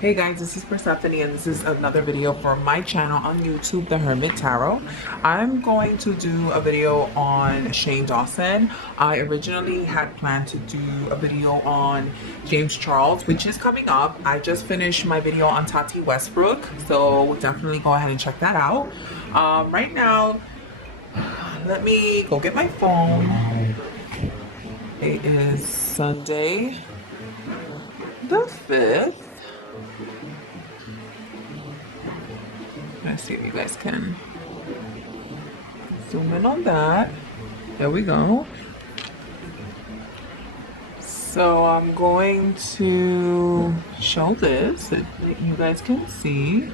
Hey guys, this is Persephone and this is another video for my channel on YouTube, The Hermit Tarot. I'm going to do a video on Shane Dawson. I originally had planned to do a video on James Charles, which is coming up. I just finished my video on Tati Westbrook, so definitely go ahead and check that out. Right now, let me go get my phone. It is Sunday the 5th. Let's see if you guys can zoom in on that. There we go. So I'm going to show this so that you guys can see.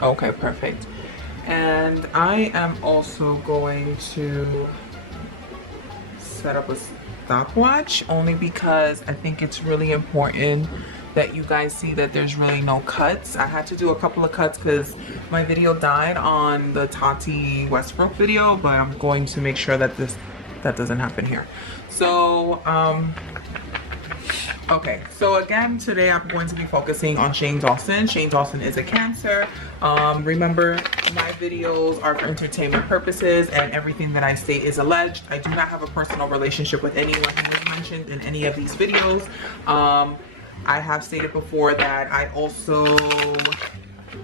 Okay, perfect. And I am also going to set up a stopwatch only because I think it's really important that you guys see that there's really no cuts. I had to do a couple of cuts because my video died on the Tati Westbrook video, but I'm going to make sure that that doesn't happen here. So okay, so again, today I'm going to be focusing on Shane Dawson. Shane Dawson is a Cancer. Remember, my videos are for entertainment purposes and everything that I say is alleged. I do not have a personal relationship with anyone who was mentioned in any of these videos. I have stated before that I also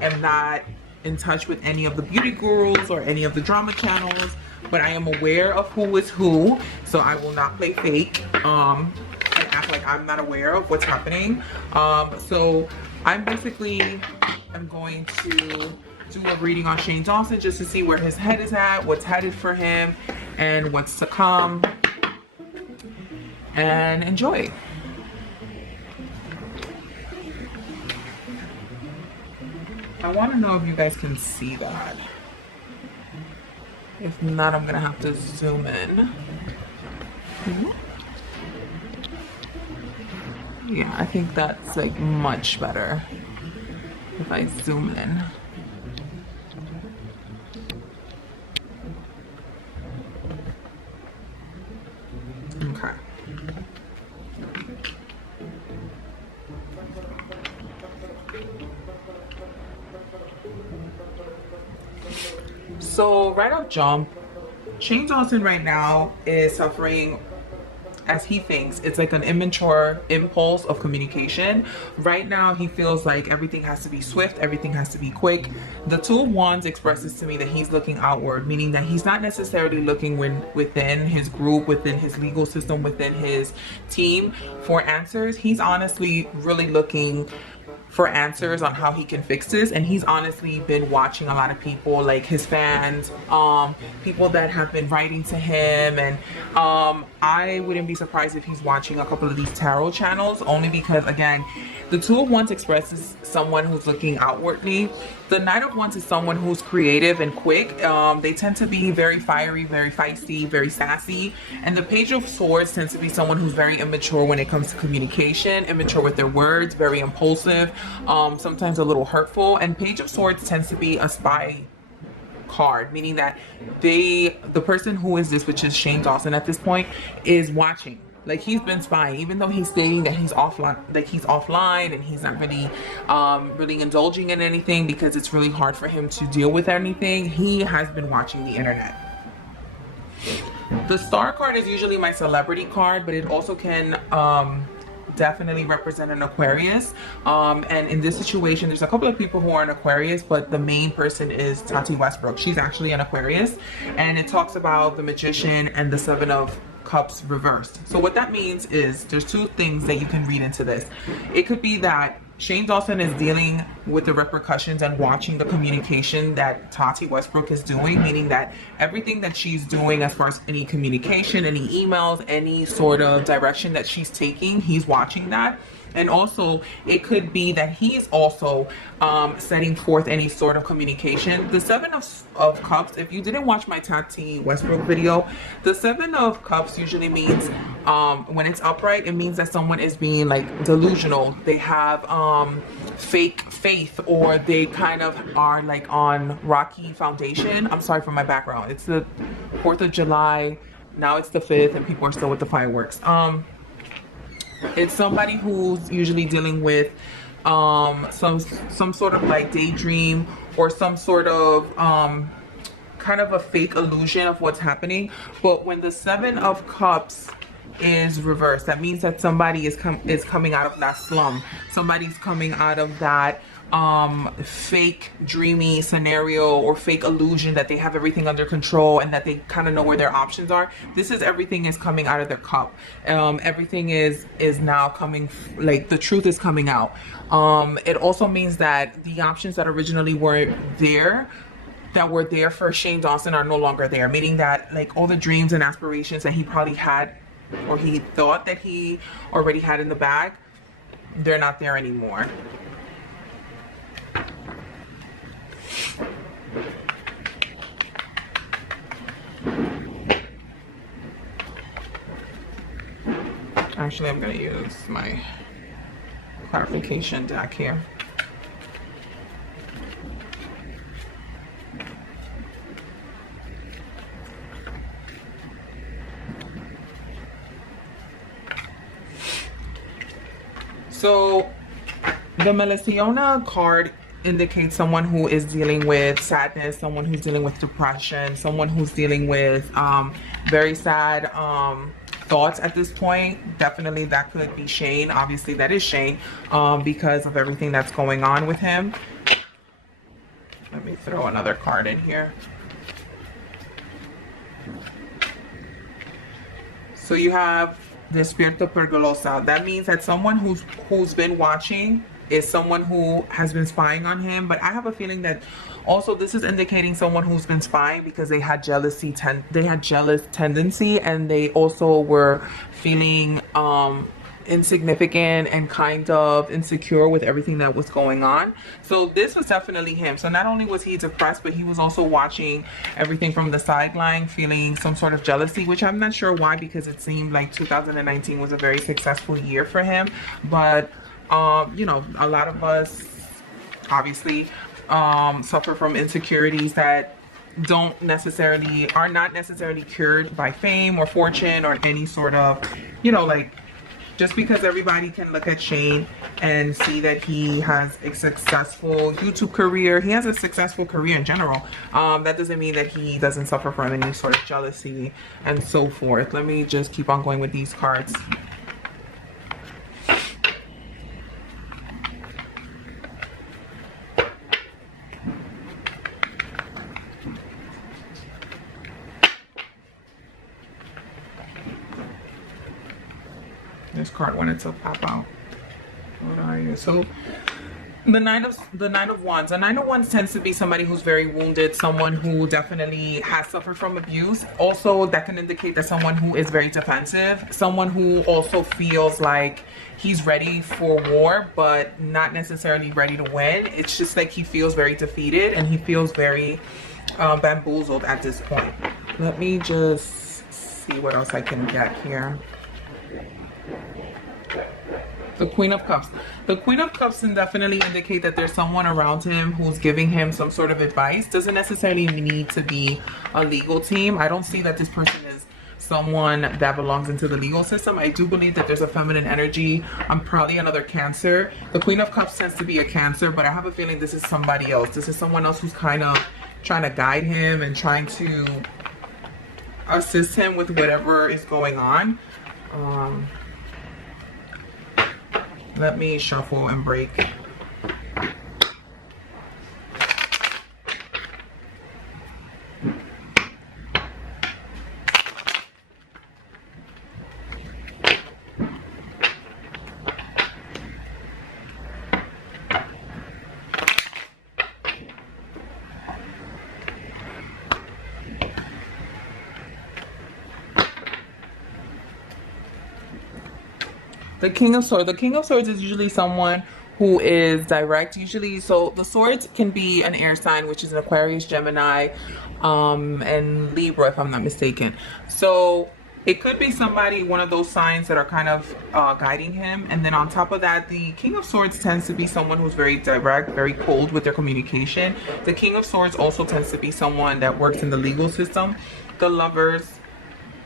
am not in touch with any of the beauty gurus or any of the drama channels, but I am aware of who is who, so I will not play fake. Act like I'm not aware of what's happening. So I'm basically going to do a reading on Shane Dawson just to see where his head is at, what's headed for him, and what's to come. And enjoy. I want to know if you guys can see that. If not, I'm gonna have to zoom in. Yeah, I think that's like much better if I zoom in. Okay. So right off jump, Shane Dawson right now is suffering, as he thinks, it's like an immature impulse of communication. Right now, he feels like everything has to be swift, everything has to be quick. The Two of Wands expresses to me that he's looking outward, meaning that he's not necessarily looking within his group, within his legal system, within his team for answers. He's honestly really looking for answers on how he can fix this, and he's honestly been watching a lot of people, like his fans, people that have been writing to him, and I wouldn't be surprised if he's watching a couple of these tarot channels, only because again, the Two of Wands expresses someone who's looking outwardly. The Knight of Wands is someone who's creative and quick. They tend to be very fiery, very feisty, very sassy. And the Page of Swords tends to be someone who's very immature when it comes to communication, immature with their words, very impulsive, sometimes a little hurtful. And Page of Swords tends to be a spy card, meaning that the person who is this, which is Shane Dawson at this point, is watching. Like, he's been spying, even though he's stating that he's offline, and he's not really really indulging in anything because it's really hard for him to deal with anything. He has been watching the internet. The Star card is usually my celebrity card, but it also can definitely represent an Aquarius. And in this situation, there's a couple of people who are an Aquarius, but the main person is Tati Westbrook. She's actually an Aquarius, and it talks about the Magician and the Seven of Cups reversed. So what that means is there's two things that you can read into this. It could be that Shane Dawson is dealing with the repercussions and watching the communication that Tati Westbrook is doing, meaning that everything that she's doing as far as any communication, any emails, any sort of direction that she's taking, he's watching that. And also, it could be that he's also setting forth any sort of communication. The Seven of Cups, if you didn't watch my Tati Westbrook video, the Seven of Cups usually means, when it's upright, it means that someone is being like delusional. They have fake faith, or they kind of are like on rocky foundation. I'm sorry for my background. It's the 4th of July Now it's the 5th and people are still with the fireworks. It's somebody who's usually dealing with some sort of like daydream or some sort of kind of a fake illusion of what's happening. But when the 7 of Cups is reversed, that means that somebody is coming out of that slum. Somebody's coming out of that fake dreamy scenario or fake illusion that they have everything under control and that they kind of know where their options are. This is everything is coming out of their cup. Everything is now coming, like the truth is coming out. It also means that the options that originally were there, that were there for Shane Dawson, are no longer there, meaning that like all the dreams and aspirations that he probably had or he thought that he already had in the bag, they're not there anymore. Actually, I'm going to use my clarification deck here. So the Meliciona card indicates someone who is dealing with sadness, someone who's dealing with depression, someone who's dealing with very sad thoughts at this point. Definitely that could be Shane. Obviously that is Shane because of everything that's going on with him. Let me throw another card in here. So you have Despierto Pergolosa. That means that someone who's been watching is someone who has been spying on him. But I have a feeling that also this is indicating someone who's been spying because they had jealous tendency, and they also were feeling insignificant and kind of insecure with everything that was going on. So this was definitely him. So not only was he depressed, but he was also watching everything from the sideline, feeling some sort of jealousy, which I'm not sure why, because it seemed like 2019 was a very successful year for him. But you know, a lot of us obviously suffer from insecurities that are not necessarily cured by fame or fortune or any sort of, you know, like, just because everybody can look at Shane and see that he has a successful YouTube career, he has a successful career in general, that doesn't mean that he doesn't suffer from any sort of jealousy and so forth. Let me just keep on going with these cards. This card wanted to pop out. What are you? So the nine of wands. The 9 of wands tends to be somebody who's very wounded, someone who definitely has suffered from abuse. Also, that can indicate that someone who is very defensive, someone who also feels like he's ready for war but not necessarily ready to win. It's just like he feels very defeated and he feels very bamboozled at this point. Let me just see what else I can get here. The Queen of Cups. The Queen of Cups can definitely indicate that there's someone around him who's giving him some sort of advice. Doesn't necessarily need to be a legal team. I don't see that this person is someone that belongs into the legal system. I do believe that there's a feminine energy. I'm probably another Cancer. The Queen of Cups tends to be a Cancer, but I have a feeling this is somebody else. This is someone else who's kind of trying to guide him and trying to assist him with whatever is going on. Let me shuffle and break. The King of Swords. The King of Swords is usually someone who is direct. Usually, so the swords can be an air sign, which is an Aquarius, Gemini, and Libra, if I'm not mistaken. So it could be somebody, one of those signs that are kind of guiding him. And then on top of that, the King of Swords tends to be someone who's very direct, very cold with their communication. The King of Swords also tends to be someone that works in the legal system. The Lovers.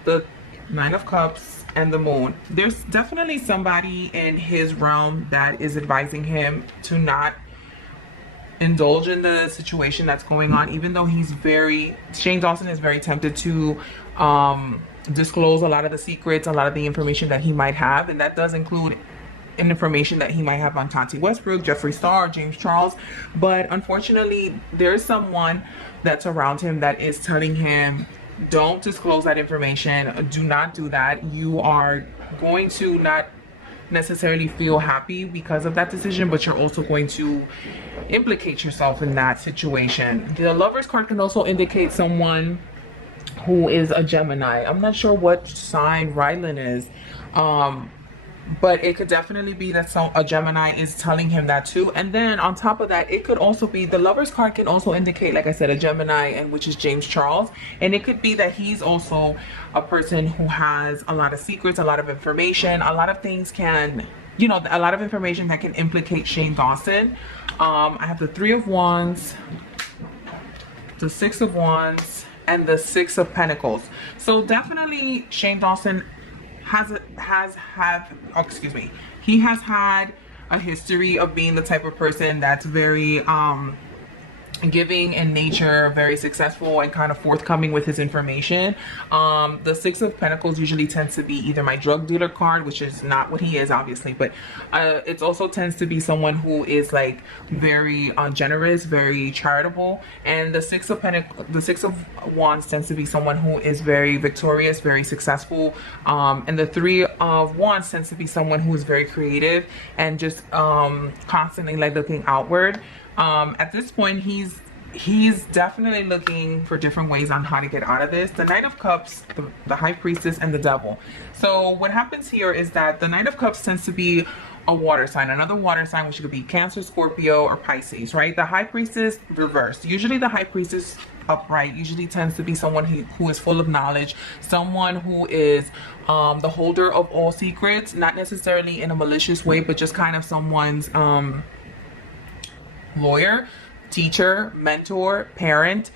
the Nine of Cups, and the Moon. There's definitely somebody in his realm that is advising him to not indulge in the situation that's going on, even though Shane Dawson is very tempted to disclose a lot of the secrets, a lot of the information that he might have, and that does include information that he might have on Tati Westbrook, Jeffree Star, James Charles. But unfortunately, there's someone that's around him that is telling him, don't disclose that information, do not do that. You are going to not necessarily feel happy because of that decision, but you're also going to implicate yourself in that situation. The Lover's card can also indicate someone who is a Gemini. I'm not sure what sign Ryland is, but it could definitely be that a Gemini is telling him that too. And then on top of that, it could also be the Lover's card can also indicate, like I said, a Gemini, and which is James Charles. And it could be that he's also a person who has a lot of secrets, a lot of information, a lot of things can, you know, a lot of information that can implicate Shane Dawson. I have the Three of Wands, the Six of Wands, and the Six of Pentacles. So definitely Shane Dawson he has had a history of being the type of person that's very giving in nature, very successful, and kind of forthcoming with his information. The Six of Pentacles usually tends to be either my drug dealer card, which is not what he is, obviously, but it also tends to be someone who is like very generous, very charitable. And the Six of Wands tends to be someone who is very victorious, very successful. And the Three of Wands tends to be someone who is very creative and just constantly like looking outward. At this point, he's definitely looking for different ways on how to get out of this. The Knight of Cups, the High Priestess, and the Devil. So what happens here is that the Knight of Cups tends to be a water sign, another water sign, which could be Cancer, Scorpio, or Pisces, right? The High Priestess reversed. Usually the High Priestess upright usually tends to be someone who is full of knowledge, someone who is the holder of all secrets, not necessarily in a malicious way, but just kind of someone's lawyer, teacher, mentor, parent,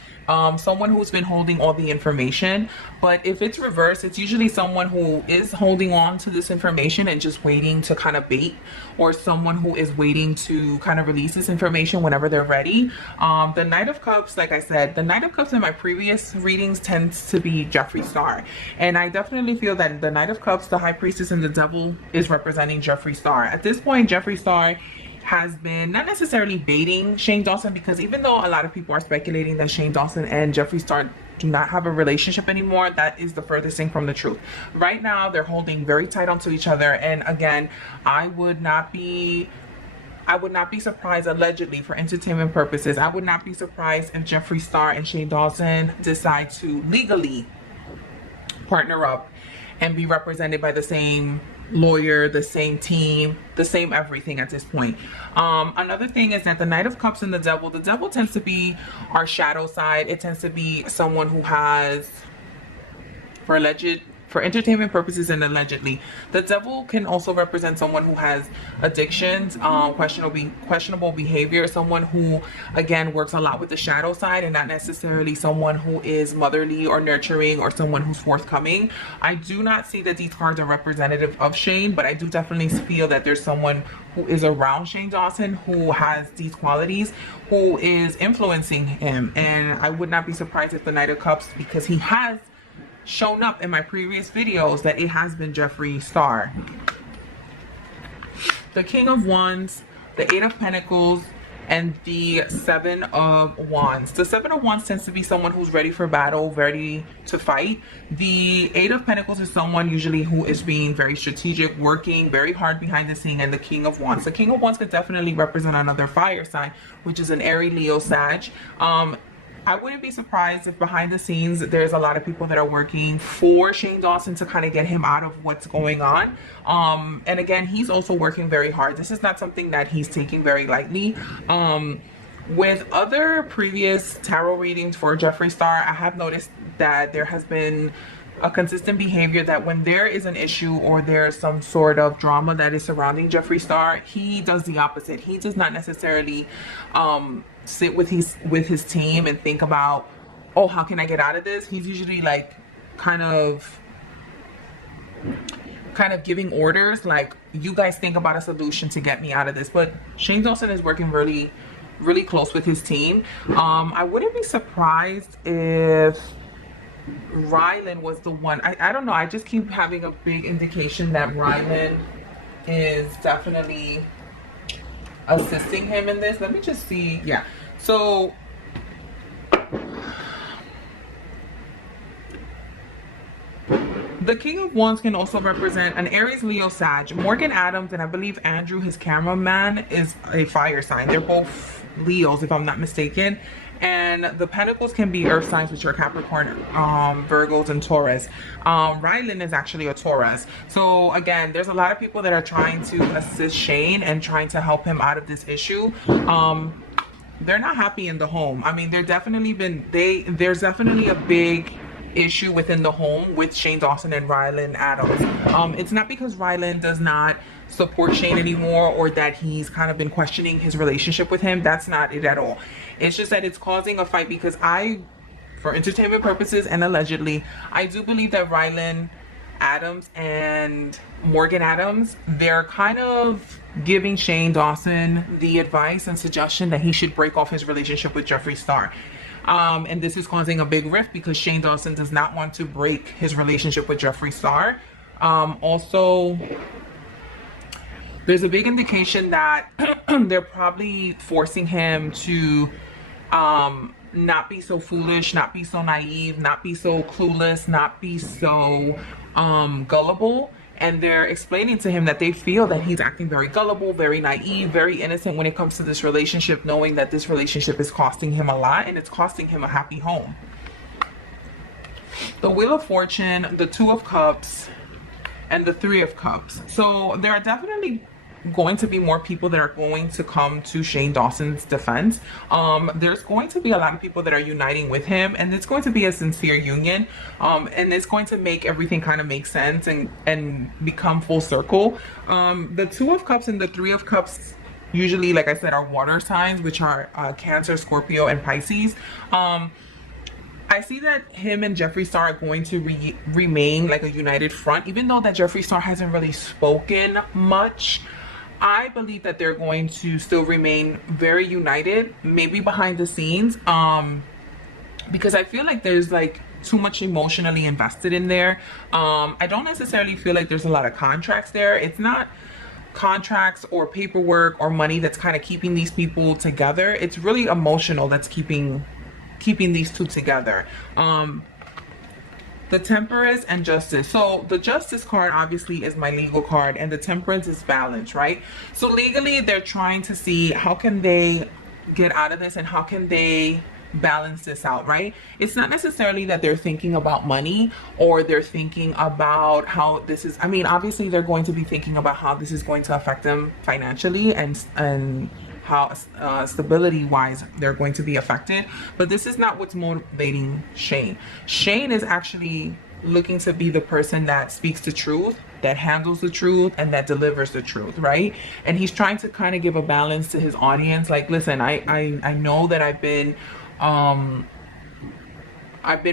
someone who's been holding all the information. But if it's reversed, it's usually someone who is holding on to this information and just waiting to kind of bait, or someone who is waiting to kind of release this information whenever they're ready. The Knight of Cups, like I said, the Knight of Cups in my previous readings tends to be Jeffree Star, and I definitely feel that the Knight of Cups, the High Priestess, and the Devil is representing Jeffree Star. At this point, Jeffree Star has been not necessarily baiting Shane Dawson, because even though a lot of people are speculating that Shane Dawson and Jeffree Star do not have a relationship anymore, that is the furthest thing from the truth. Right now, they're holding very tight onto each other, and again, I would not be surprised, allegedly, for entertainment purposes, I would not be surprised if Jeffree Star and Shane Dawson decide to legally partner up and be represented by the same lawyer, the same team, the same everything at this point. Another thing is that the Knight of Cups and the Devil tends to be our shadow side. It tends to be someone who has, for entertainment purposes and allegedly, the Devil can also represent someone who has addictions, questionable behavior, someone who again works a lot with the shadow side, and not necessarily someone who is motherly or nurturing or someone who's forthcoming. I do not see that these cards are representative of Shane, but I do definitely feel that there's someone who is around Shane Dawson who has these qualities, who is influencing him. And I would not be surprised if the Knight of Cups, because he has shown up in my previous videos, that it has been Jeffree Star. The King of Wands, the Eight of Pentacles, and the Seven of Wands. The Seven of Wands tends to be someone who's ready for battle, ready to fight. The Eight of Pentacles is someone usually who is being very strategic, working very hard behind the scene. And the King of Wands, the King of Wands could definitely represent another fire sign, which is an Aries, Leo, Sag. I wouldn't be surprised if behind the scenes there's a lot of people that are working for Shane Dawson to kind of get him out of what's going on. And again, he's also working very hard. This is not something that he's taking very lightly. With other previous tarot readings for Jeffree Star, I have noticed that there has been a consistent behavior that when there is an issue or there's some sort of drama that is surrounding Jeffree Star, he does the opposite. He does not necessarily sit with his team and think about, oh, how can I get out of this? He's usually like kind of kind of giving orders like, you guys think about a solution to get me out of this. But Shane Dawson is working really close with his team. I wouldn't be surprised if Ryland was the one. I don't know, I just keep having a big indication that Ryland is definitely assisting him in this. Let me just see. Yeah, so the King of Wands can also represent an Aries, Leo, Sag. Morgan Adams and I believe Andrew, his cameraman, is a fire sign. They're both Leos, if I'm not mistaken. And the Pentacles can be earth signs, which are Capricorn, Virgos, and Taurus. Ryland is actually a Taurus. So again, there's a lot of people that are trying to assist Shane and trying to help him out of this issue. They're not happy in the home. I mean, there's definitely a big issue within the home with Shane Dawson and Ryland Adams. It's not because Ryland does not support Shane anymore or that he's kind of been questioning his relationship with him. That's not it at all. It's just that it's causing a fight because for entertainment purposes and allegedly, I do believe that Ryland Adams and Morgan Adams, they're kind of giving Shane Dawson the advice and suggestion that he should break off his relationship with Jeffree Star. And this is causing a big rift because Shane Dawson does not want to break his relationship with Jeffree Star. Also, there's a big indication that they're probably forcing him to not be so foolish, not be so naive, not be so clueless, not be so gullible. And they're explaining to him that they feel that he's acting very gullible, very naive, very innocent when it comes to this relationship, knowing that this relationship is costing him a lot and it's costing him a happy home. The Wheel of Fortune, the Two of Cups, and the Three of Cups. So there are definitely going to be more people that are going to come to Shane Dawson's defense. There's going to be a lot of people that are uniting with him, and it's going to be a sincere union, and it's going to make everything kind of make sense and become full circle. The Two of Cups and the Three of Cups usually, like I said, are water signs, which are Cancer, Scorpio, and Pisces. I see that him and Jeffree Star are going to remain like a united front, even though that Jeffree Star hasn't really spoken much. I believe that they're going to still remain very united, maybe behind the scenes, because I feel like there's like too much emotionally invested in there. I don't necessarily feel like there's a lot of contracts there. It's not contracts or paperwork or money that's kind of keeping these people together. It's really emotional that's keeping these two together. The Temperance and Justice. So the Justice card obviously is my legal card, and the Temperance is balance, right? So legally, they're trying to see how can they get out of this and how can they balance this out, right? It's not necessarily that they're thinking about money or they're thinking about how this is, I mean, obviously they're going to be thinking about how this is going to affect them financially and how stability wise they're going to be affected, but this is not what's motivating Shane. Shane is actually looking to be the person that speaks the truth, that handles the truth, and that delivers the truth, right? And he's trying to kind of give a balance to his audience, like, listen, I know that I've been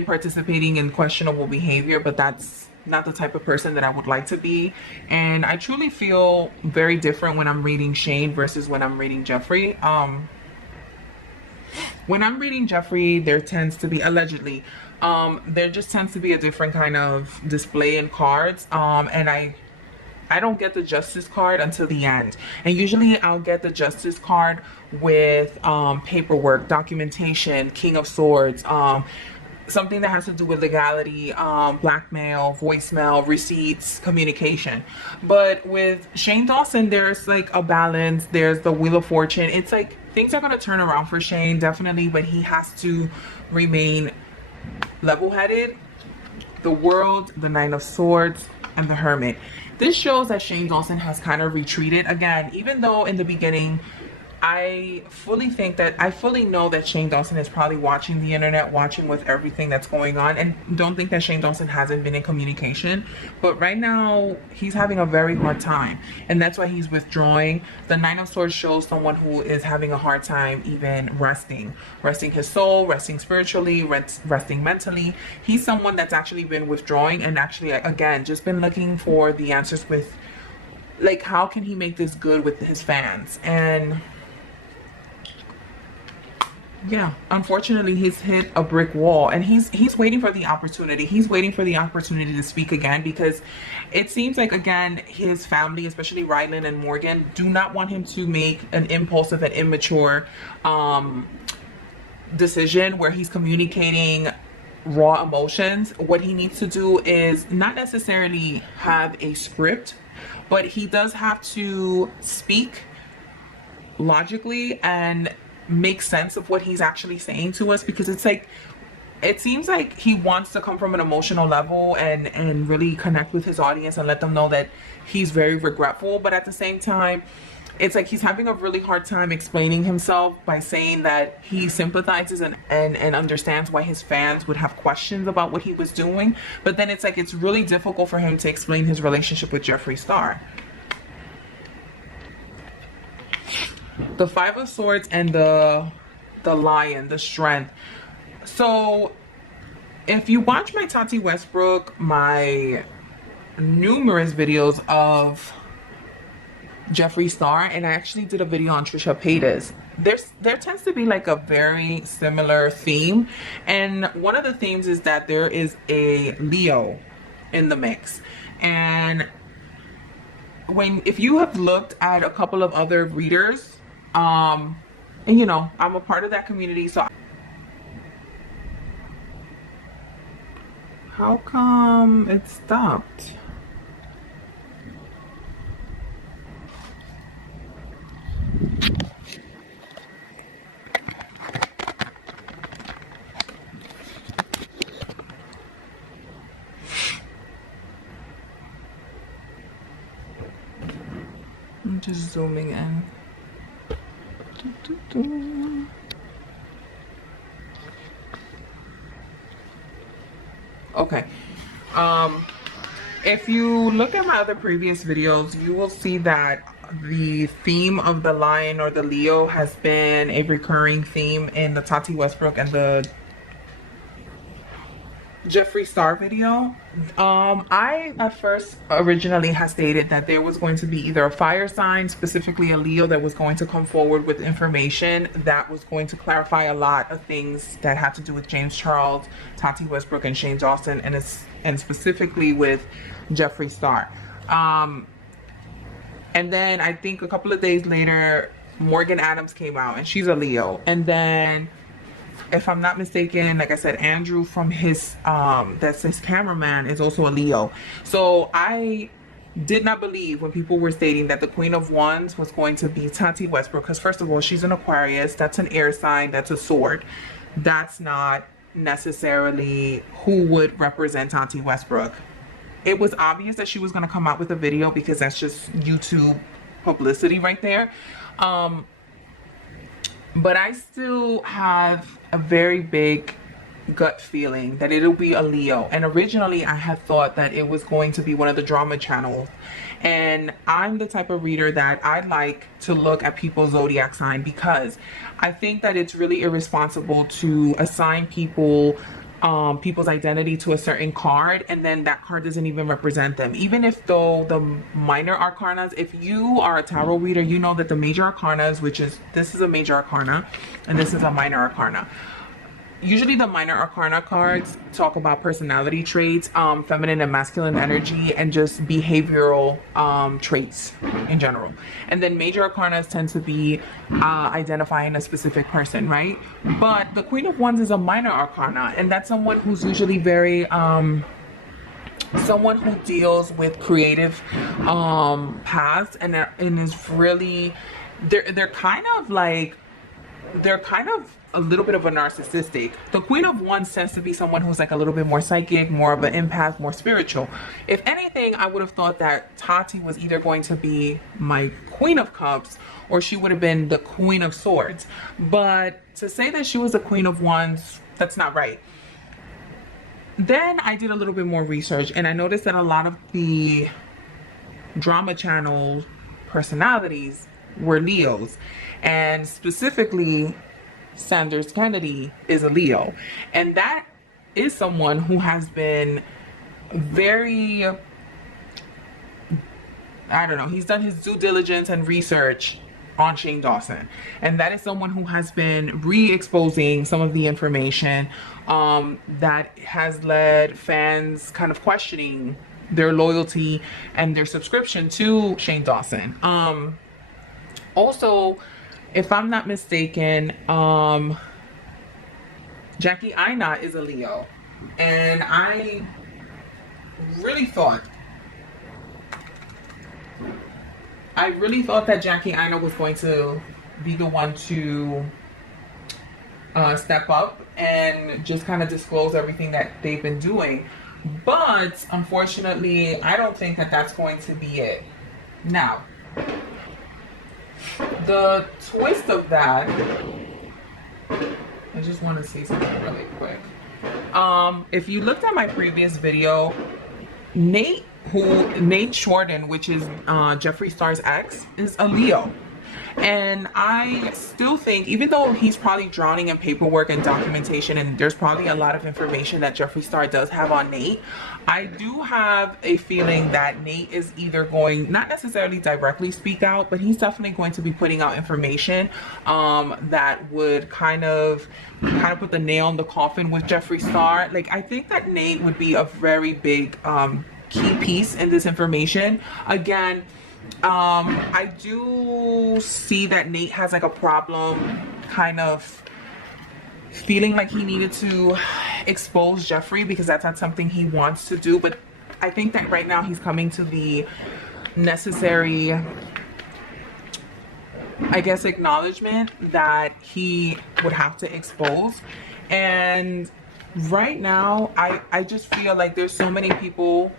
participating in questionable behavior, but that's not the type of person that I would like to be. And I truly feel very different when I'm reading Shane versus when I'm reading Jeffree. When I'm reading Jeffree, there tends to be, allegedly, there just tends to be a different kind of display in cards. And I don't get the Justice card until the end. And usually I'll get the Justice card with paperwork, documentation, King of Swords, something that has to do with legality, blackmail, voicemail, receipts, communication. But with Shane Dawson, there's like a balance. There's the Wheel of Fortune. It's like things are going to turn around for Shane, definitely, but he has to remain level-headed. The World, the Nine of Swords, and the Hermit. This shows that Shane Dawson has kind of retreated again, even though in the beginning I fully know that Shane Dawson is probably watching the internet, watching with everything that's going on, and don't think that Shane Dawson hasn't been in communication. But right now, he's having a very hard time, and that's why he's withdrawing. The Nine of Swords shows someone who is having a hard time even resting his soul, resting spiritually, resting mentally. He's someone that's actually been withdrawing and actually, again, just been looking for the answers with, like, how can he make this good with his fans. And yeah, unfortunately, he's hit a brick wall, and he's waiting for the opportunity. He's waiting for the opportunity to speak again, because it seems like, again, his family, especially Ryland and Morgan, do not want him to make an impulsive and immature decision where he's communicating raw emotions. What he needs to do is not necessarily have a script, but he does have to speak logically and make sense of what he's actually saying to us, because it's like, it seems like he wants to come from an emotional level and really connect with his audience and let them know that he's very regretful. But at the same time, it's like he's having a really hard time explaining himself by saying that he sympathizes and understands why his fans would have questions about what he was doing. But then it's like, it's really difficult for him to explain his relationship with Jeffree Star. The Five of Swords and the Lion, the Strength. So if you watch my Tati Westbrook, my numerous videos of Jeffree Star, and I actually did a video on Trisha Paytas, there tends to be like a very similar theme, and one of the themes is that there is a Leo in the mix. And if you have looked at a couple of other readers, and you know, I'm a part of that community, so how come it stopped? I'm just zooming in. Okay. If you look at my other previous videos, you will see that the theme of the Lion or the Leo has been a recurring theme in the Tati Westbrook and the Jeffree Star video. I at first originally had stated that there was going to be either a fire sign, specifically a Leo, that was going to come forward with information that was going to clarify a lot of things that had to do with James Charles, Tati Westbrook, and Shane Dawson, and specifically with Jeffree Star. And then I think a couple of days later, Morgan Adams came out, and she's a Leo. And then, if I'm not mistaken, like I said, Andrew from his that's his cameraman, is also a Leo. So I did not believe when people were stating that the Queen of Wands was going to be Tati Westbrook, because first of all, she's an Aquarius. That's an air sign. That's a sword. That's not necessarily who would represent Tati Westbrook. It was obvious that she was going to come out with a video, because that's just YouTube publicity right there. But I still have a very big gut feeling that it'll be a Leo. And originally I had thought that it was going to be one of the drama channels. And I'm the type of reader that I like to look at people's zodiac sign, because I think that it's really irresponsible to assign people's identity to a certain card, and then that card doesn't even represent them. Even if though the minor arcanas, if you are a tarot reader, you know that the major arcanas, this is a major arcana and this is a minor arcana. Usually the minor arcana cards talk about personality traits, feminine and masculine energy, and just behavioral traits in general. And then major arcanas tend to be identifying a specific person, right? But the Queen of Wands is a minor arcana, and that's someone who's usually very someone who deals with creative paths, and is really, they're kind of like they're kind of a little bit of a narcissistic. The Queen of Wands tends to be someone who's like a little bit more psychic, more of an empath, more spiritual. If anything, I would have thought that Tati was either going to be my Queen of Cups or she would have been the Queen of Swords. But to say that she was the Queen of Wands, that's not right. Then I did a little bit more research and I noticed that a lot of the drama channel personalities were Leos, and specifically Sanders Kennedy is a Leo, and that is someone who has been very, I don't know, he's done his due diligence and research on Shane Dawson, and that is someone who has been re-exposing some of the information that has led fans kind of questioning their loyalty and their subscription to Shane Dawson. Also, if I'm not mistaken, Jackie Aina is a Leo, and I really thought that Jackie Aina was going to be the one to step up and just kind of disclose everything that they've been doing. But unfortunately, I don't think that that's going to be it. Now, the twist of that, I just want to say something really quick. If you looked at my previous video, Nate Shorten, which is Jeffree Star's ex, is a Leo. And I still think, even though he's probably drowning in paperwork and documentation, and there's probably a lot of information that Jeffree Star does have on Nate, I do have a feeling that Nate is either going, not necessarily directly speak out, but he's definitely going to be putting out information that would kind of put the nail in the coffin with Jeffree Star. Like, I think that Nate would be a very big key piece in this information. Again, I do see that Nate has like a problem kind of feeling like he needed to expose Jeffree because that's not something he wants to do. But I think that right now he's coming to the necessary, I guess, acknowledgement that he would have to expose. And right now, I just feel like there's so many people,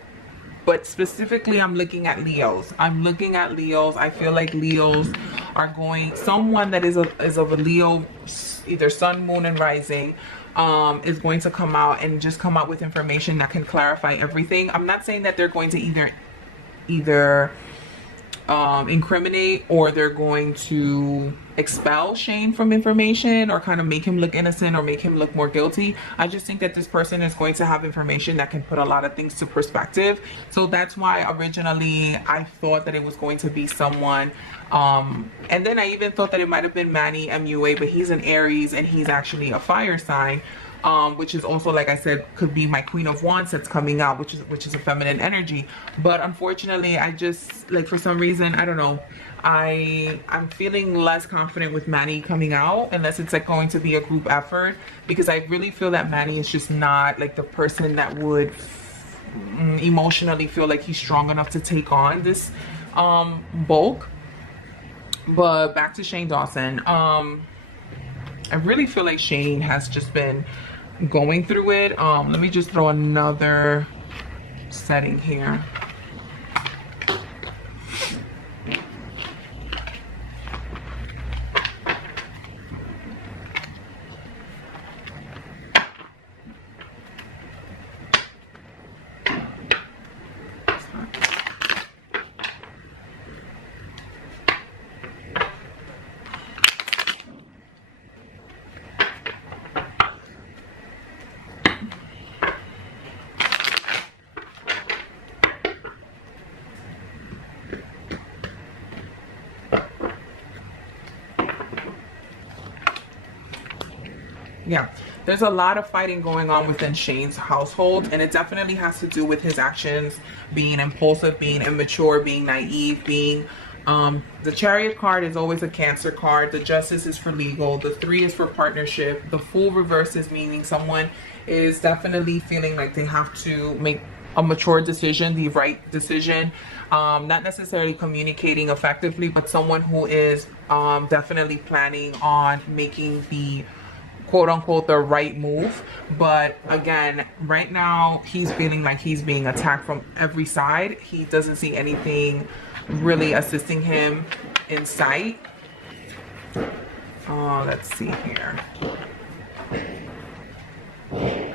but specifically I'm looking at Leos. I feel like Leos are going, someone that is of a Leo, either sun, moon, and rising, is going to come out and just come out with information that can clarify everything. I'm not saying that they're going to either incriminate or they're going to expel Shane from information or kind of make him look innocent or make him look more guilty. I just think that this person is going to have information that can put a lot of things to perspective. So that's why originally I thought that it was going to be someone, and then I even thought that it might have been Manny MUA, but he's an Aries and he's actually a fire sign, which is also, like I said, could be my Queen of Wands that's coming out, which is a feminine energy. But unfortunately, I just, like, for some reason, I don't know, I'm feeling less confident with Manny coming out unless it's like going to be a group effort, because I really feel that Manny is just not like the person that would emotionally feel like he's strong enough to take on this bulk. But back to Shane Dawson, I really feel like Shane has just been going through it. Let me just throw another setting here. Yeah, there's a lot of fighting going on within Shane's household, and it definitely has to do with his actions being impulsive, being immature, being naive, being the Chariot card is always a Cancer card. The Justice is for legal. The 3 is for partnership. The Fool reverse is meaning someone is definitely feeling like they have to make a mature decision, the right decision. Not necessarily communicating effectively, but someone who is definitely planning on making the quote unquote the right move. But again, right now he's feeling like he's being attacked from every side. He doesn't see anything really assisting him in sight. Let's see here. I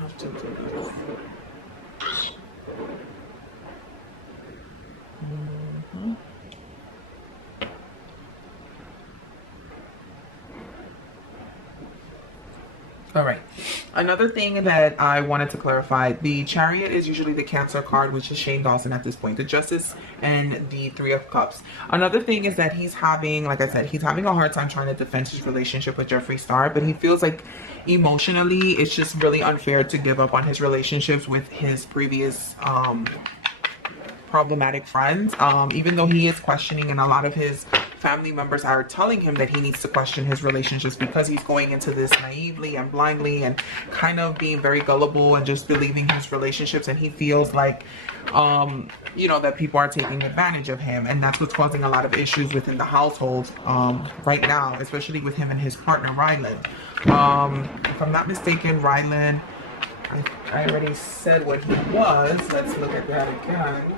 have to do this. All right. Another thing that I wanted to clarify, the Chariot is usually the Cancer card, which is Shane Dawson at this point, the Justice and the Three of Cups. Another thing is that he's having, like I said, he's having a hard time trying to defend his relationship with Jeffree Star, but he feels like emotionally it's just really unfair to give up on his relationships with his previous problematic friends, even though he is questioning, and a lot of his family members are telling him that he needs to question his relationships because he's going into this naively and blindly and kind of being very gullible and just believing his relationships, and he feels like you know, that people are taking advantage of him, and that's what's causing a lot of issues within the household right now, especially with him and his partner Ryland. If I'm not mistaken, Ryland, I already said what he was. Let's look at that again.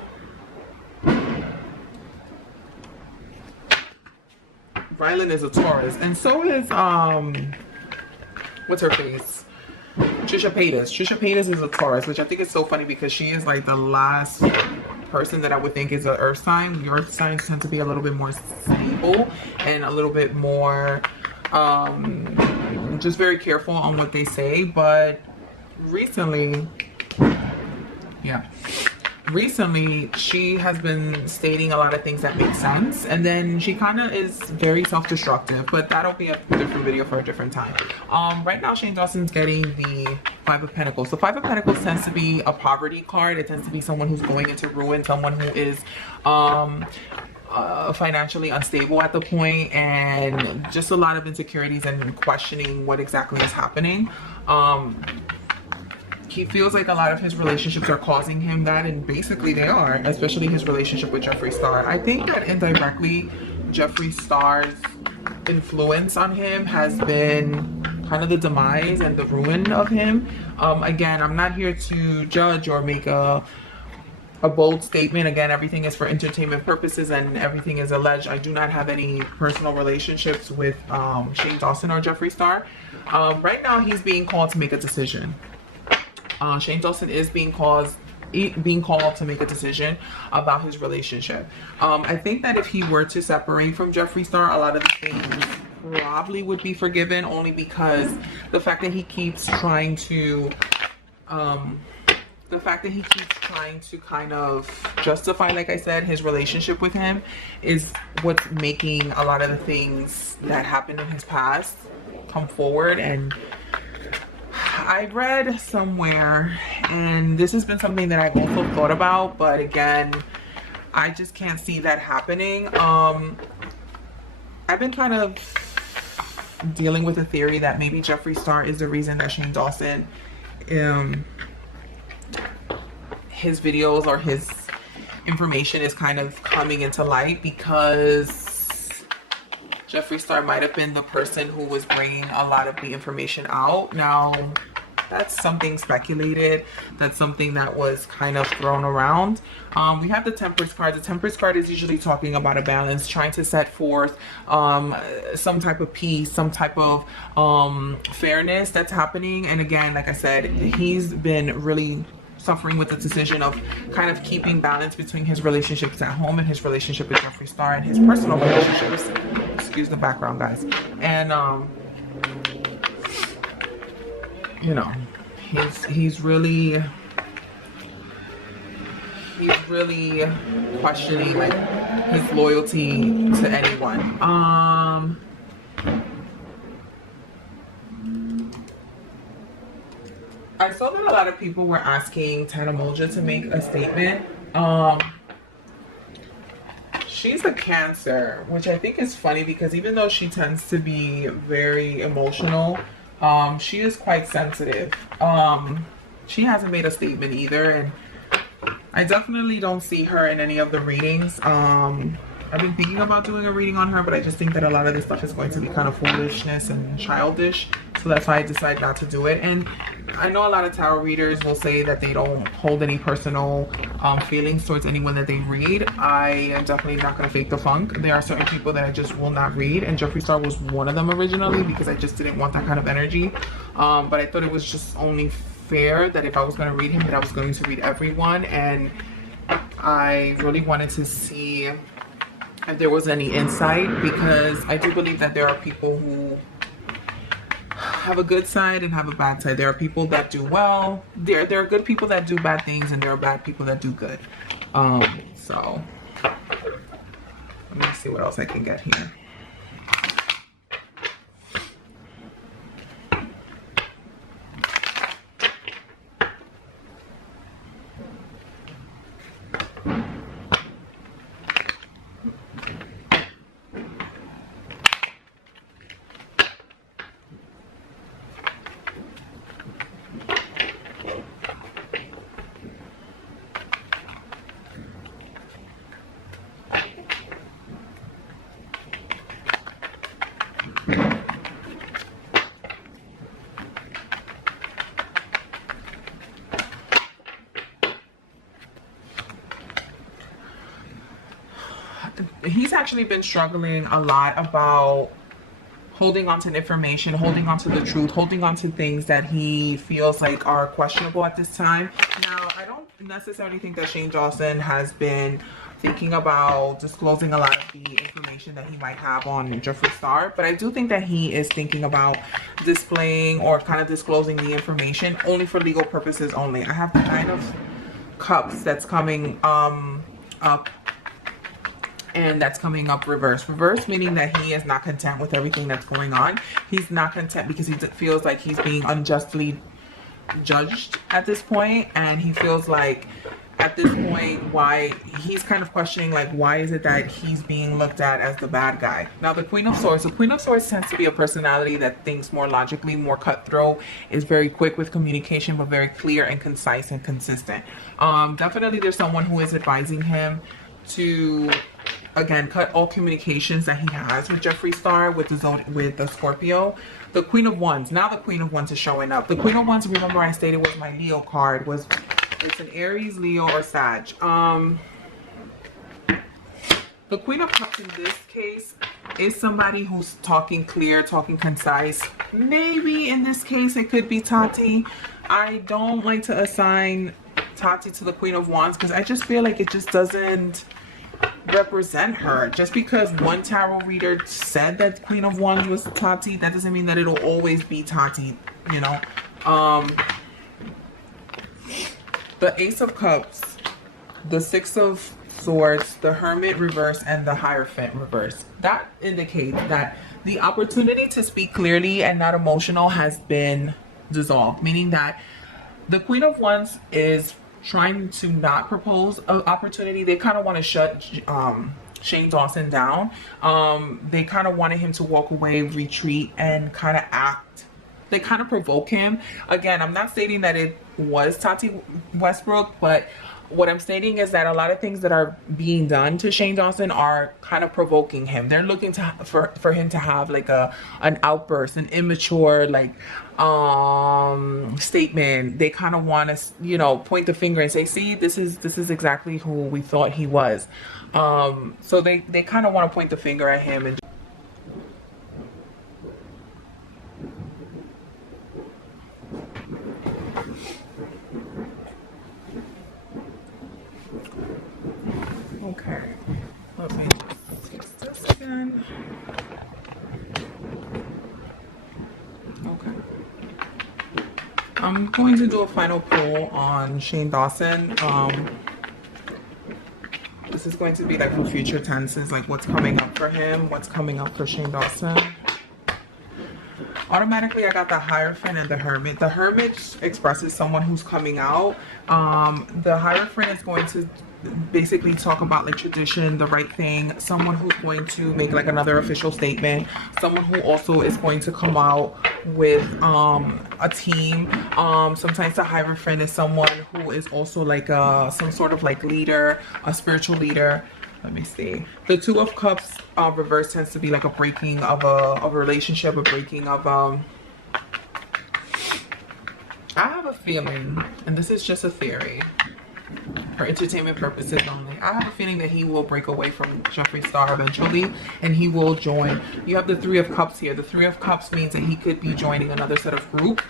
Ryland is a Taurus, and so is what's her face? Trisha Paytas. Trisha Paytas is a Taurus, which I think is so funny because she is like the last person that I would think is an earth sign. The earth signs tend to be a little bit more stable and a little bit more just very careful on what they say. But recently she has been stating a lot of things that make sense, and then she kind of is very self-destructive, but that'll be a different video for a different time. Right now Shane Dawson's getting the Five of Pentacles. So Five of Pentacles tends to be a poverty card. It tends to be someone who's going into ruin, someone who is financially unstable at the point, and just a lot of insecurities and questioning what exactly is happening. He feels like a lot of his relationships are causing him that, and basically they are, especially his relationship with Jeffree Star. I think that indirectly Jeffree Star's influence on him has been kind of the demise and the ruin of him. Again, I'm not here to judge or make a bold statement. Again, everything is for entertainment purposes and everything is alleged. I do not have any personal relationships with Shane Dawson or Jeffree Star. Right now he's being called to make a decision. Shane Dawson is being called to make a decision about his relationship. I think that if he were to separate from Jeffree Star, a lot of the things probably would be forgiven, only because the fact that he keeps trying to kind of justify, like I said, his relationship with him is what's making a lot of the things that happened in his past come forward. And I read somewhere, and this has been something that I've also thought about, but again, I just can't see that happening. I've been kind of dealing with a theory that maybe Jeffree Star is the reason that Shane Dawson, his videos or his information is kind of coming into light, because Jeffree Star might have been the person who was bringing a lot of the information out. Now, that's something speculated. That's something that was kind of thrown around. We have the Temperance card. The Temperance card is usually talking about a balance, trying to set forth some type of peace, some type of fairness that's happening. And again, like I said, he's been really suffering with the decision of kind of keeping balance between his relationships at home and his relationship with Jeffree Star and his personal relationships. Excuse the background, guys. And you know, he's really questioning like his loyalty to anyone. I saw that a lot of people were asking Tana Mongeau to make a statement. She's a Cancer, which I think is funny because even though she tends to be very emotional, she is quite sensitive. She hasn't made a statement either, and I definitely don't see her in any of the readings. I've been thinking about doing a reading on her, but I just think that a lot of this stuff is going to be kind of foolishness and childish. So that's why I decided not to do it. And I know a lot of tarot readers will say that they don't hold any personal feelings towards anyone that they read. I am definitely not going to fake the funk. There are certain people that I just will not read, and Jeffree Star was one of them originally because I just didn't want that kind of energy. But I thought it was just only fair that if I was going to read him, that I was going to read everyone. And I really wanted to see if there was any insight, because I do believe that there are people who have a good side and have a bad side. There are people that do well. There are good people that do bad things, and there are bad people that do good. So let me see what else I can get here. He's actually been struggling a lot about holding on to information, holding on to the truth, holding on to things that he feels like are questionable at this time. Now, I don't necessarily think that Shane Dawson has been thinking about disclosing a lot of the information that he might have on Jeffree Star, but I do think that he is thinking about displaying or kind of disclosing the information only for legal purposes only. I have the Nine of Cups that's coming up, and that's coming up reverse. Reverse meaning that he is not content with everything that's going on. He's not content because he feels like he's being unjustly judged at this point, and he feels like at this point why he's kind of questioning, like, why is it that he's being looked at as the bad guy. Now, the Queen of Swords tends to be a personality that thinks more logically, more cutthroat, is very quick with communication, but very clear and concise and consistent. Definitely there's someone who is advising him to, again, cut all communications that he has with Jeffree Star, with the Scorpio. The Queen of Wands, now the Queen of Wands is showing up. The Queen of Wands, remember I stated, was my Leo card. It's an Aries, Leo, or Sag. The Queen of Cups in this case is somebody who's talking clear, talking concise. Maybe in this case it could be Tati. I don't like to assign Tati to the Queen of Wands because I just feel like it just doesn't represent her. Just because one tarot reader said that Queen of Wands was Tati, that doesn't mean that it'll always be Tati, you know. The Ace of Cups, the Six of Swords, the Hermit reverse, and the Hierophant reverse. That indicates that the opportunity to speak clearly and not emotional has been dissolved, meaning that the Queen of Wands is trying to not propose an opportunity. They kind of want to shut Shane Dawson down. They kind of wanted him to walk away, retreat, and kind of act. They kind of provoke him. Again, I'm not stating that it was Tati Westbrook, but what I'm stating is that a lot of things that are being done to Shane Dawson are kind of provoking him. They're looking to for him to have like an outburst, an immature like statement. They kind of want to, you know, point the finger and say, see, this is exactly who we thought he was. So they kind of want to point the finger at him and okay, let me fix this again. Okay. I'm going to do a final poll on Shane Dawson. This is going to be like for future tenses, like what's coming up for him, what's coming up for Shane Dawson. Automatically, I got the Hierophant and the Hermit. The Hermit expresses someone who's coming out. The Hierophant is going to basically talk about like tradition, the right thing, someone who's going to make like another official statement, someone who also is going to come out with a team. Sometimes the Hierophant is someone who is also like some sort of like leader, a spiritual leader. Let me see. The Two of Cups reverse tends to be like a breaking of a relationship, a breaking of I have a feeling, and this is just a theory for entertainment purposes only, I have a feeling that he will break away from Jeffree Star eventually, and he will join. You have the Three of Cups here. The Three of Cups means that he could be joining another set of group.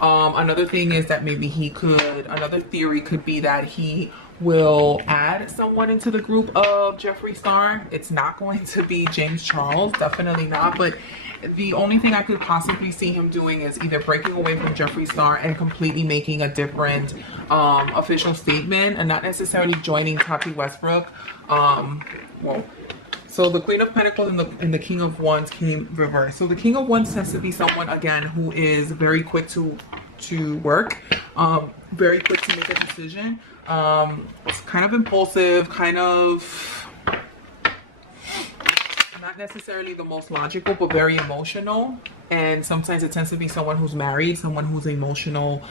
Another thing is that maybe he could, another theory could be that he will add someone into the group of Jeffree Star. It's not going to be James Charles, definitely not, but the only thing I could possibly see him doing is either breaking away from Jeffree Star and completely making a different official statement, and not necessarily joining Tati Westbrook. So the Queen of Pentacles and the King of Wands came reversed. So the King of Wands tends to be someone, again, who is very quick to work, very quick to make a decision, kind of impulsive, kind of not necessarily the most logical, but very emotional. And sometimes it tends to be someone who's married, someone who's emotional,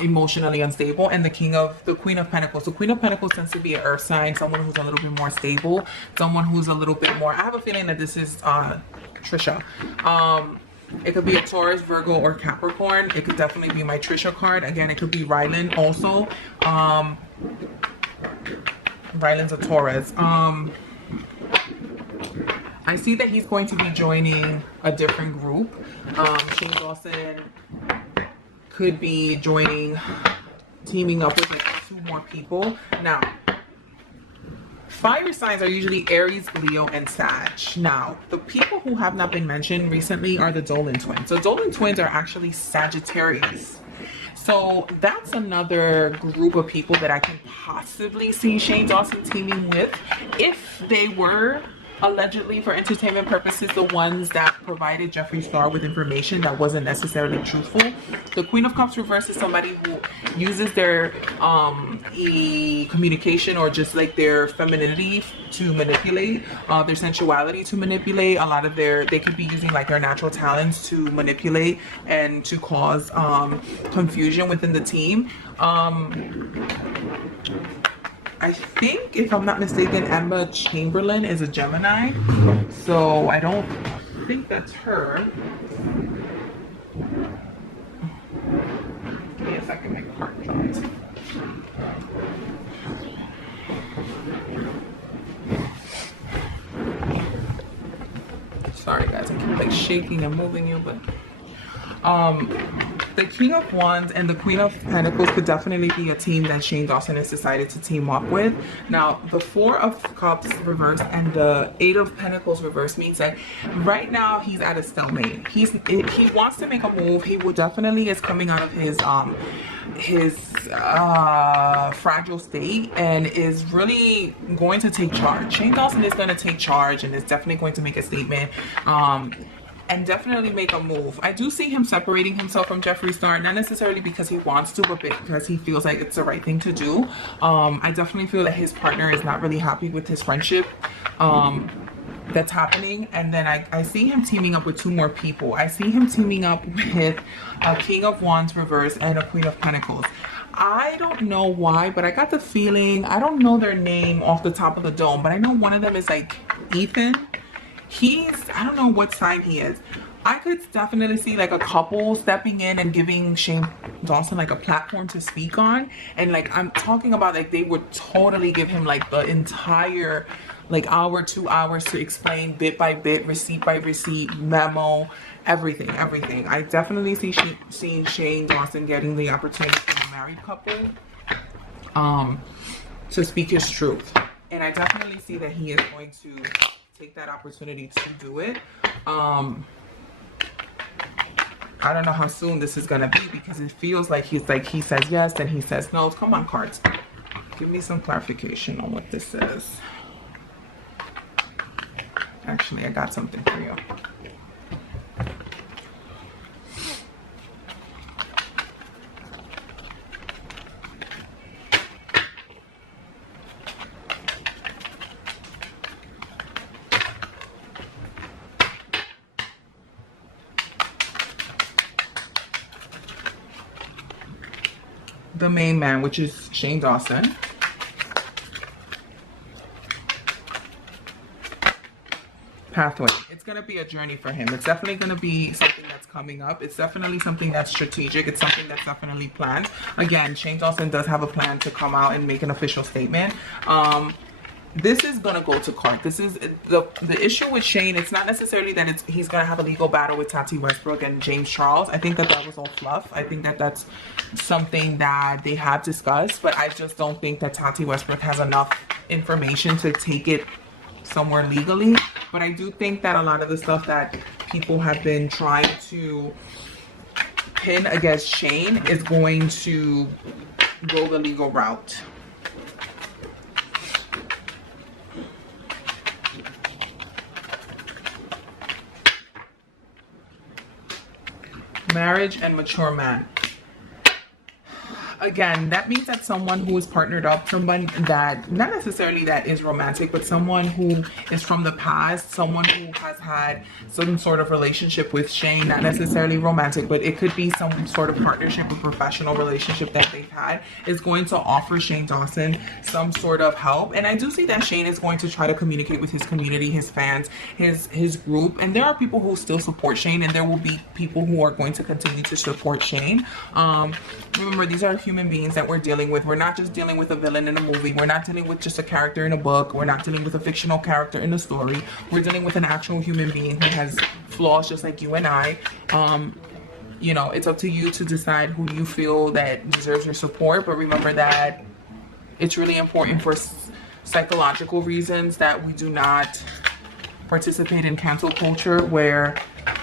emotionally unstable. And the Queen of Pentacles. The Queen of Pentacles tends to be an earth sign, someone who's a little bit more stable, someone who's a little bit more, I have a feeling that this is Trisha. It could be a Taurus, Virgo, or Capricorn. It could definitely be my Trisha card. Again, it could be Ryland also. Ryland's a Taurus. I see that he's going to be joining a different group. Shane Dawson could be teaming up with like 2 more people. Now, fire signs are usually Aries, Leo, and Sag. Now, the people who have not been mentioned recently are the Dolan twins. So Dolan twins are actually Sagittarius. So that's another group of people that I can possibly see Shane Dawson teaming with if they were allegedly, for entertainment purposes, the ones that provided Jeffree Star with information that wasn't necessarily truthful. The Queen of Cups reverse is somebody who uses their communication, or just like their femininity, to manipulate, their sensuality to manipulate. A lot of they could be using like their natural talents to manipulate and to cause confusion within the team. I think, if I'm not mistaken, Emma Chamberlain is a Gemini, so I don't think that's her. Give me a second, my card dropped. Sorry guys, I keep like shaking and moving you, but the King of Wands and the Queen of Pentacles could definitely be a team that Shane Dawson has decided to team up with. Now, the Four of Cups reverse and the Eight of Pentacles reverse means that right now he's at a stalemate. He wants to make a move. He will definitely is coming out of his fragile state and is really going to take charge. Shane Dawson is going to take charge and is definitely going to make a statement. And definitely make a move. I do see him separating himself from Jeffree Star, not necessarily because he wants to, but because he feels like it's the right thing to do. I definitely feel that his partner is not really happy with his friendship that's happening. And then I see him teaming up with 2 more people. I see him teaming up with a King of Wands reverse and a Queen of Pentacles. I don't know why, but I got the feeling, I don't know their name off the top of the dome, but I know one of them is like Ethan. I don't know what sign he is. I could definitely see like a couple stepping in and giving Shane Dawson like a platform to speak on. And like, I'm talking about like they would totally give him like the entire like hour, 2 hours to explain bit by bit, receipt by receipt, memo, everything. I definitely see Shane Dawson getting the opportunity for a married couple to speak his truth. And I definitely see that he is going to take that opportunity to do it. I don't know how soon this is gonna be, because it feels like he says yes, then he says no. Come on, cards, give me some clarification on what this says. Actually, I got something for you. the main man, which is Shane Dawson. Pathway. It's going to be a journey for him. It's definitely going to be something that's coming up. It's definitely something that's strategic. It's something that's definitely planned. Again, Shane Dawson does have a plan to come out and make an official statement. This is going to go to court. This is the issue with Shane. It's not necessarily that he's going to have a legal battle with Tati Westbrook and James Charles. I think that was all fluff. I think that that's something that they have discussed, but I just don't think that Tati Westbrook has enough information to take it somewhere legally. But I do think that a lot of the stuff that people have been trying to pin against Shane is going to go the legal route. Marriage and mature man. Again, that means that someone who is partnered up, someone that, not necessarily that is romantic, but someone who is from the past, someone who has had some sort of relationship with Shane, not necessarily romantic, but it could be some sort of partnership or professional relationship that they've had, is going to offer Shane Dawson some sort of help. And I do see that Shane is going to try to communicate with his community, his fans, his group. And there are people who still support Shane, and there will be people who are going to continue to support Shane. Remember, these are human beings that we're dealing with. We're not just dealing with a villain in a movie. We're not dealing with just a character in a book. We're not dealing with a fictional character in a story. We're dealing with an actual human being who has flaws just like you and I. You know, it's up to you to decide who you feel that deserves your support. But remember that it's really important for psychological reasons that we do not participate in cancel culture where,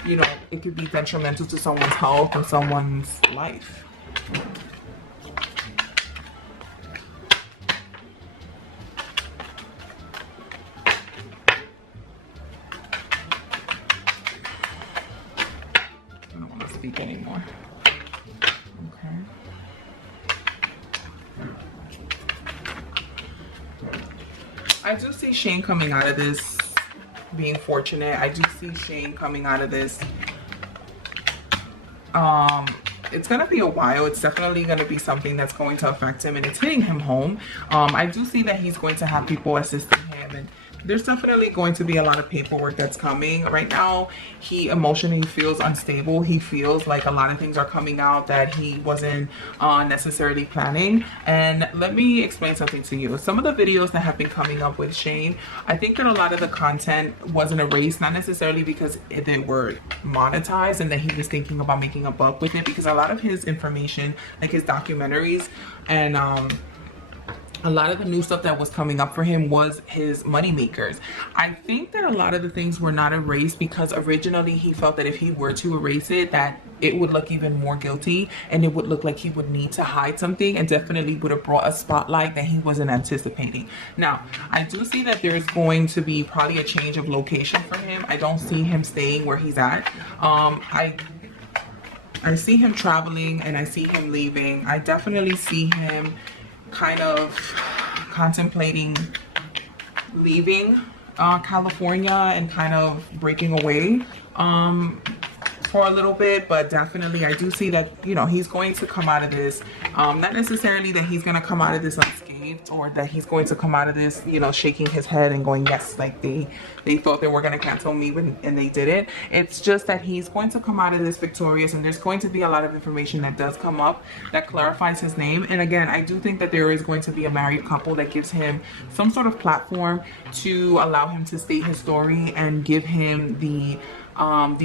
you know, it could be detrimental to someone's health and someone's life. I don't want to speak anymore. Okay. I do see Shane coming out of this being fortunate. I do see Shane coming out of this. It's gonna be a while. It's definitely gonna be something that's going to affect him, and it's hitting him home. I do see that he's going to have people assisting him, and there's definitely going to be a lot of paperwork that's coming. Right now, he emotionally feels unstable. He feels like a lot of things are coming out that he wasn't necessarily planning. And let me explain something to you. Some of the videos that have been coming up with Shane, I think that a lot of the content wasn't erased, not necessarily because they were monetized and that he was thinking about making a buck with it, because a lot of his information, like his documentaries and a lot of the new stuff that was coming up for him was his money makers. I think that a lot of the things were not erased because originally he felt that if he were to erase it, that it would look even more guilty and it would look like he would need to hide something, and definitely would have brought a spotlight that he wasn't anticipating. Now, I do see that there's going to be probably a change of location for him. I don't see him staying where he's at. I see him traveling and I see him leaving. I definitely see him kind of contemplating leaving California and kind of breaking away for a little bit. But definitely I do see that, you know, he's going to come out of this, not necessarily that he's going to come out of this unscathed, or that he's going to come out of this, you know, shaking his head and going, yes, like they thought they were going to cancel me and they didn't. It's just that he's going to come out of this victorious, and there's going to be a lot of information that does come up that clarifies his name. And again, I do think that there is going to be a married couple that gives him some sort of platform to allow him to state his story and give him the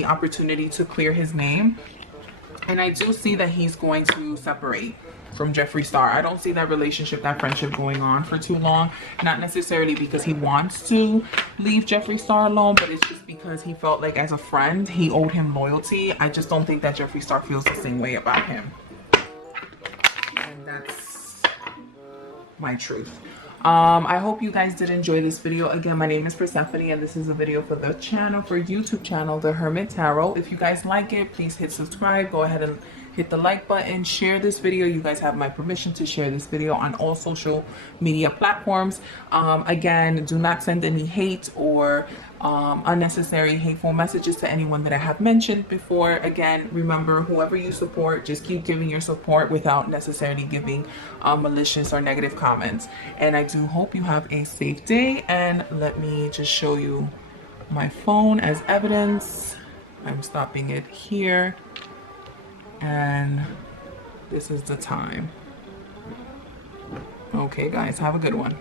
opportunity to clear his name. And I do see that he's going to separate from Jeffree Star. I don't see that relationship, that friendship going on for too long. Not necessarily because he wants to leave Jeffree Star alone, but it's just because he felt like as a friend, he owed him loyalty. I just don't think that Jeffree Star feels the same way about him. And that's my truth. I hope you guys did enjoy this video. Again, my name is Persephone, and this is a video for the channel, for YouTube channel, The Hermit Tarot. If you guys like it, please hit subscribe. Go ahead and hit the like button, share this video. You guys have my permission to share this video on all social media platforms. Again, do not send any hate or unnecessary hateful messages to anyone that I have mentioned before. Again, remember, whoever you support, just keep giving your support without necessarily giving malicious or negative comments. And I do hope you have a safe day, and let me just show you my phone as evidence. I'm stopping it here, and this is the time. Okay guys, have a good one.